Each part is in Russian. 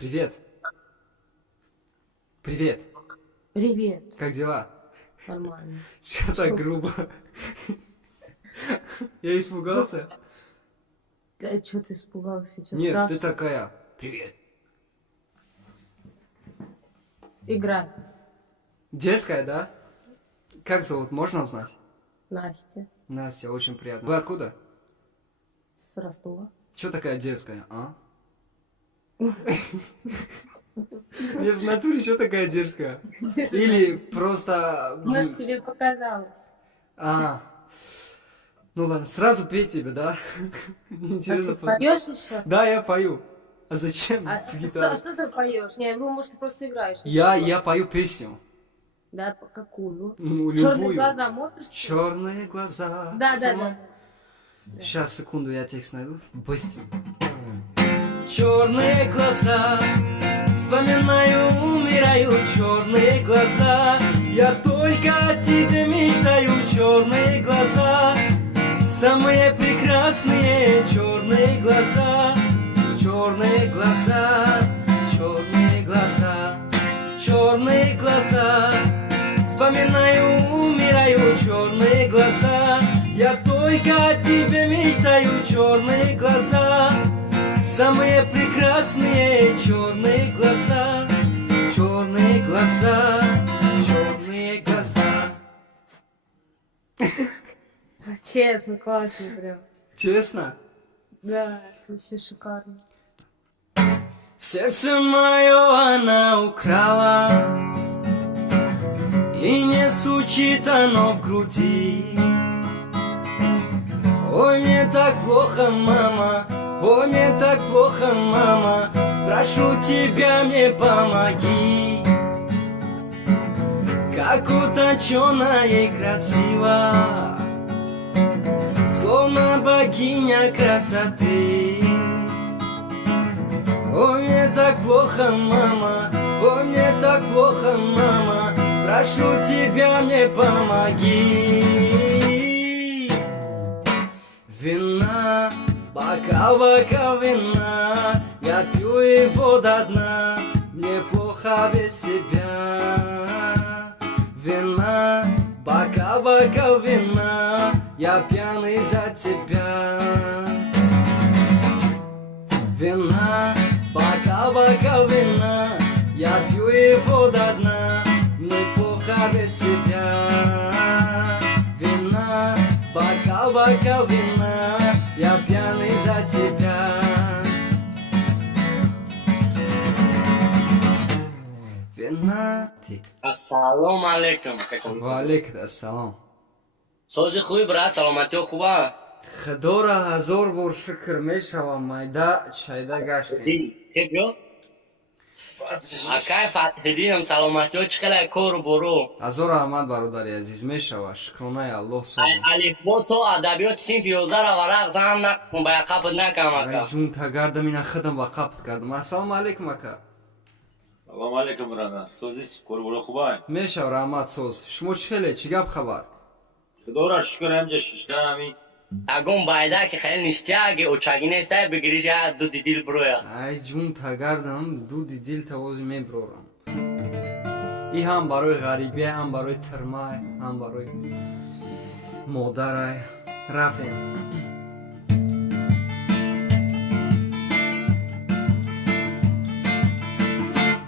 Привет. Привет. Привет. Как дела? Нормально. Что так грубо? Я испугался? Что ты испугался сейчас? Нет, ты Здравствуй. такая. Привет. Играй. Детская, да? Как зовут, можно узнать? Настя. Настя, очень приятно. Вы откуда? С Ростова. Чё такая дерзкая, а? Нет, в натуре что такая дерзкая? Или просто... Может, тебе показалось. А, ну ладно, сразу петь тебе, да? А Интересно. ты поешь еще? Да, я пою. А зачем А с что, гитарой? что ты поешь? Не, ну, может, ты просто играешь. Я пою песню. Да, какую? Ну, Черные любую. глаза можешь? Черные глаза. Да, да, да. Сейчас, секунду, я текст найду. Быстро. Черные глаза, вспоминаю, умираю, черные глаза. Я только о тебе мечтаю, черные глаза. Самые прекрасные черные глаза. Черные глаза, черные глаза, черные глаза. Вспоминаю, умираю, черные глаза. Я только о тебе мечтаю, черные глаза. Самые прекрасные черные глаза. Черные глаза, черные глаза. Честно, классно прям. Честно? Да, вообще шикарно. Сердце мое она украла, и не стучит оно в груди. Ой, мне так плохо, мама, ой, мне так плохо, мама. Прошу тебя, мне помоги. Как утончена и красиво, словно богиня красоты. Ой, мне так плохо, мама, ой, мне так плохо, мама. Прошу тебя, мне помоги. Вина, бокал вина, я пью его до дна. Мне плохо без тебя. Вина, бокал вина, я пьяный за тебя. Вина, бокал вина, я пью его до дна. Мне плохо без тебя. Вина, бокал вина, я пьяный за тебя. Вина, ты. Ассалому алейкум. Валейкум ассалам. Сози хуй, брат, саломатио хуба. Худора ҳазор бор шукр мешавам, майда чайда гаштем. Тебё? Акай фатҳидинам саломатио чикала кору бору. ҳазор раҳмат бародари азиз, мешава, шукронаи Аллоҳ созам. Алифбо то адабиёт синфи 11 варақ зам накун ба яқапат накам Ай ака. ҷун тагардам ина хидам ва қабд кардам. Ассалому алейкум ака. Салом алейкум брада. Созис корбуро хубай? Мешава раҳмат соз. Шумо чӣ хеле, чӣ гап хабар? Худора шукр ҳамҷа шуштами. Агон байда ки хел ништияги очаги нестай бигириш я дуди дил броя. Ай ҷун тагардам дуди дил тавози меброрам. И ҳам барои ғарибия, ҳам барои тирмай, ҳам барои модарай. Рафтем.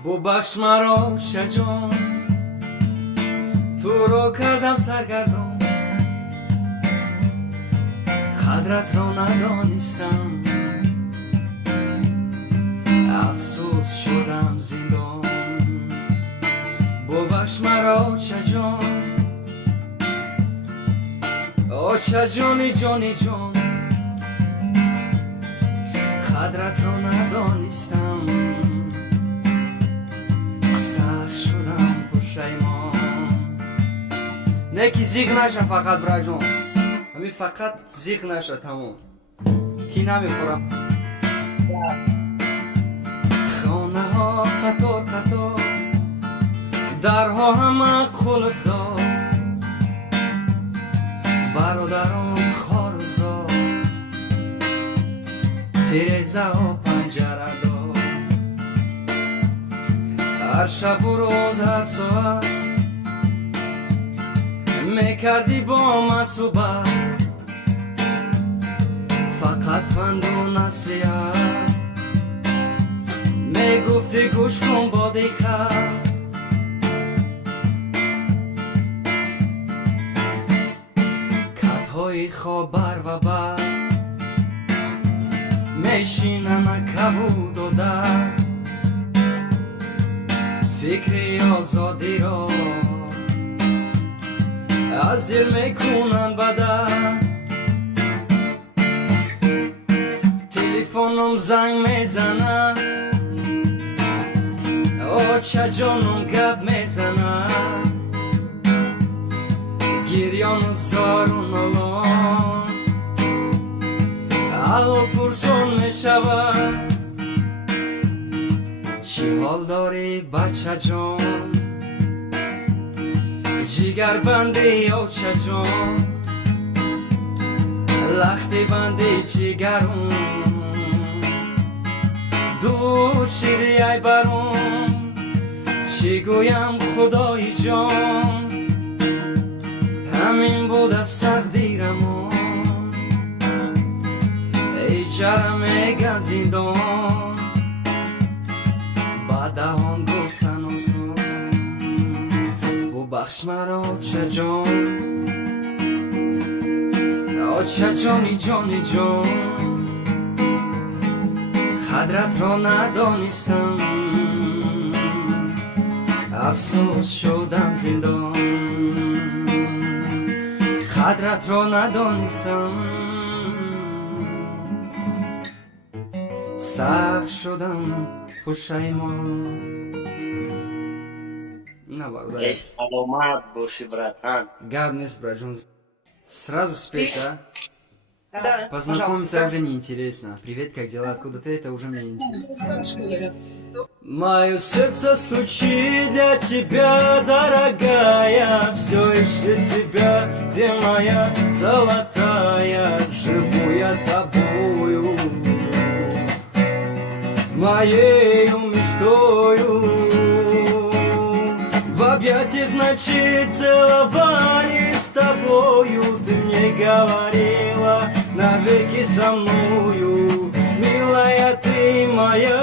бубахш маро шаҷон, туро кардам саргардон. қадратро надонистам, афсӯс шудам зиндон. бубахш маро шаҷон, оча ҷони ҷони ҷон. қадратро надонистам, сахт шудам пушаймон. не ки зиқ наша фақат браҷон, ҳамин фақат зиқ наша тамом. ки намехӯрам. хонаҳо қатор қатор, дарҳо ҳама қулфдор. бародарон хорузор, тирезаҳо панҷарадор. هر شب و روز هر ساعت میکردی با من صحبت فقط پند و نصیحت میگفتی گوش کن با دقت کدهای خواب بر و بر میشینن کبود و در فکری آزادی را از دل میکنن بدر تلفنم زنگ میزنن آچه جانم گپ میزنن گریان و زارون الان الو پرسون میشود چی حال داری بچه جان جگر بندی آچه جان لختی بندی جگرون دور شیری ای برون چی گویم خدای جان همین بود از تقدیرمون ای جرم زندان با دهان گفتن آسان ببخش مرا آچه جان آچه جانی جانی جان قدرت را ندانستم افسوس شدم زندان قدرت را ندانستم سخت شدم پشیمان نه Эй, саломат, бывший братан. Гадность, брат Джонс. Сразу спеть, да? Да, Познакомиться уже неинтересно. Привет, как дела? Откуда ты? Это уже мне интересно. Мое сердце стучит для тебя, дорогая. Все ищет тебя, где моя золотая. Живу я тобою, моею мечтою. В объятиях ночи целовали с тобою. Ты мне говорила навеки со мною, милая ты моя,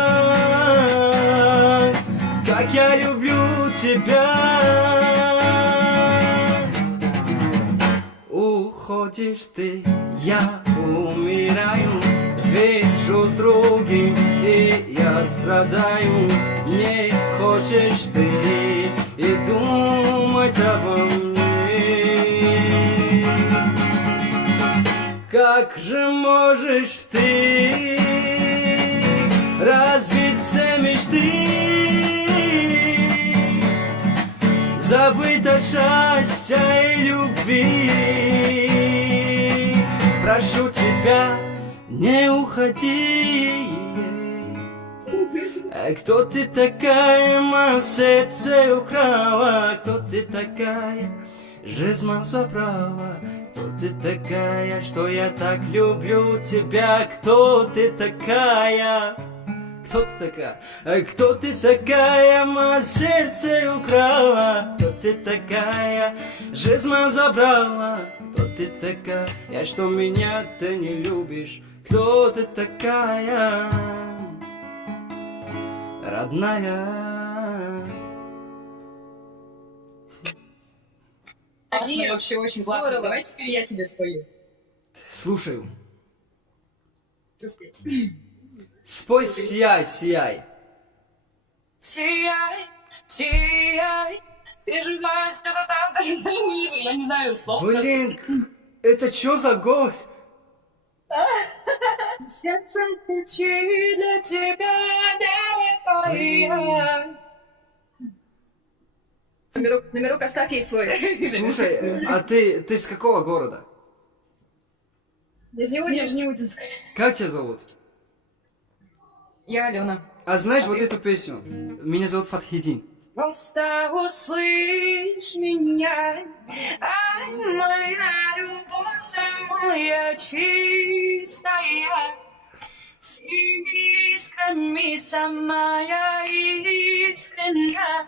как я люблю тебя. Уходишь ты, я умираю, вижу с другим, и я страдаю. Не хочешь ты и думать обо мне. Как же можешь ты разбить все мечты, забыть о счастье и любви? Прошу тебя, не уходи. Кто ты такая, мое сердце украла? Кто ты такая, жизнь мою забрала? Кто ты такая, что я так люблю тебя? Кто ты такая? Кто ты такая? Кто ты такая, мое сердце украла? Кто ты такая, жизнь мою забрала? Кто ты такая, что меня ты не любишь? Кто ты такая, родная? Классно, вообще очень классно. Здорово. Давай теперь я тебе спою. Слушаю. Что спеть? Спой «Сияй, сияй». Сияй, сияй, переживай, что-то там, даже не вижу, я не знаю слов. Блин, это что за голос? Сердцем ключи для тебя, дорогая. Номерок оставь ей свой. Слушай, а ты с какого города? Нижнеудинск. Как тебя зовут? Я Алена. А знаешь вот эту песню? Меня зовут Фатхидин. Просто услышь меня, ай, моя любовь, моя чистая, с искрами самая искренна.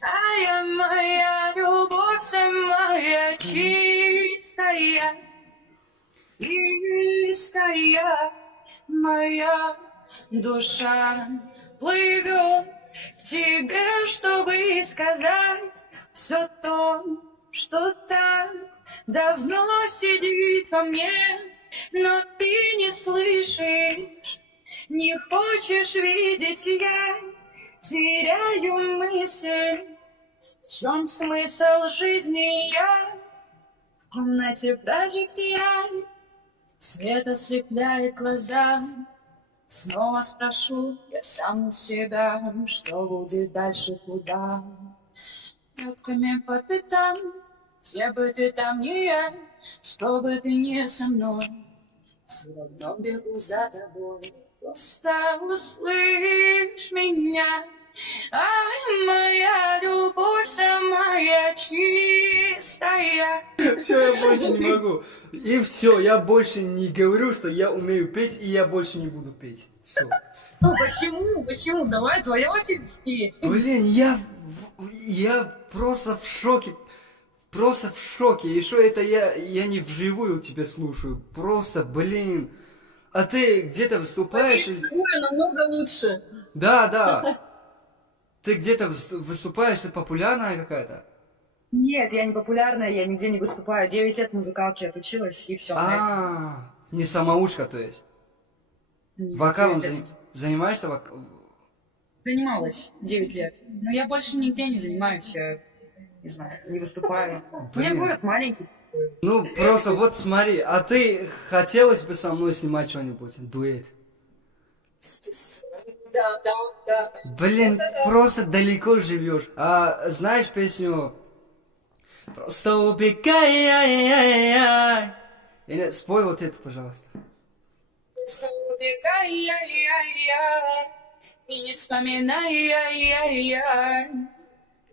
А я моя любовь самая чистая, искрая, моя душа плывет к тебе, чтобы сказать все то, что так давно сидит во мне, но ты не слышишь, не хочешь видеть, я теряю мысль. В чем смысл жизни? Я в комнате прожектора, свет ослепляет глаза. Снова спрошу я сам у себя, что будет дальше, куда? Нотками по пятам, где бы ты там ни я, что бы ты ни со мной, все равно бегу за тобой. Просто услышь меня, ай, моя любовь самая чистая. Все, я больше не могу. И все, я больше не говорю, что я умею петь, и я больше не буду петь. Все. Ну почему? Почему? Давай, твоя очередь спеть. Блин, я просто в шоке. Просто в шоке. И что это я не вживую тебя слушаю. Просто, блин. А ты где-то выступаешь? Вживую намного лучше. Да, да. Ты где-то выступаешь, ты популярная какая-то? Нет, я не популярная, я нигде не выступаю. 9 лет музыкалки отучилась, и все. Не самоучка, то есть. Вокалом занимаешься? Занималась 9 лет. Но я больше нигде не занимаюсь, я не знаю, не выступаю. У меня Блин. город маленький. Ну, просто вот смотри, а ты хотелось бы со мной снимать что-нибудь? Дуэт? Да. Блин, просто далеко живешь. А знаешь песню? Просто убегай, ай-яй-яй. Или спой вот эту, пожалуйста. Убегай, яй-яй-яй, и не вспоминай, яй-яй-яй.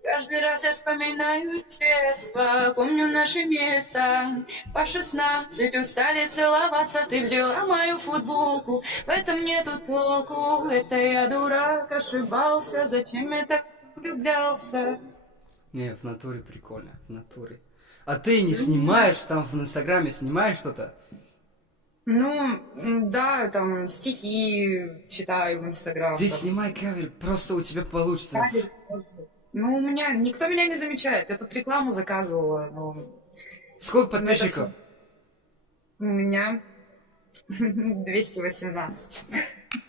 Каждый раз я вспоминаю детство, помню наши места. По 16 устали целоваться, ты взяла мою футболку. В этом нету толку, это я дурак, ошибался. Зачем я так влюблялся? Не, в натуре прикольно, в натуре. А ты не снимаешь, там в Инстаграме снимаешь что-то? Ну, да, там стихи читаю в Инстаграм. Ты снимай кавер, просто у тебя получится. Ну, у меня, никто меня не замечает. Я тут рекламу заказывала, но... Сколько подписчиков? У меня 218.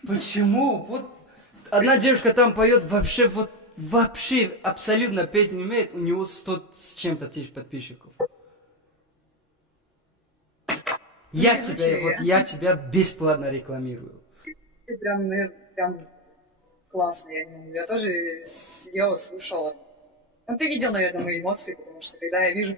Почему? Вот одна девушка там поет, вообще абсолютно петь не умеет, у него 100 с чем-то тысяч подписчиков. Я тебя бесплатно рекламирую. Ты прям классно. Я тоже сидела, слушала. Ну, ты видел, наверное, мои эмоции, потому что когда я вижу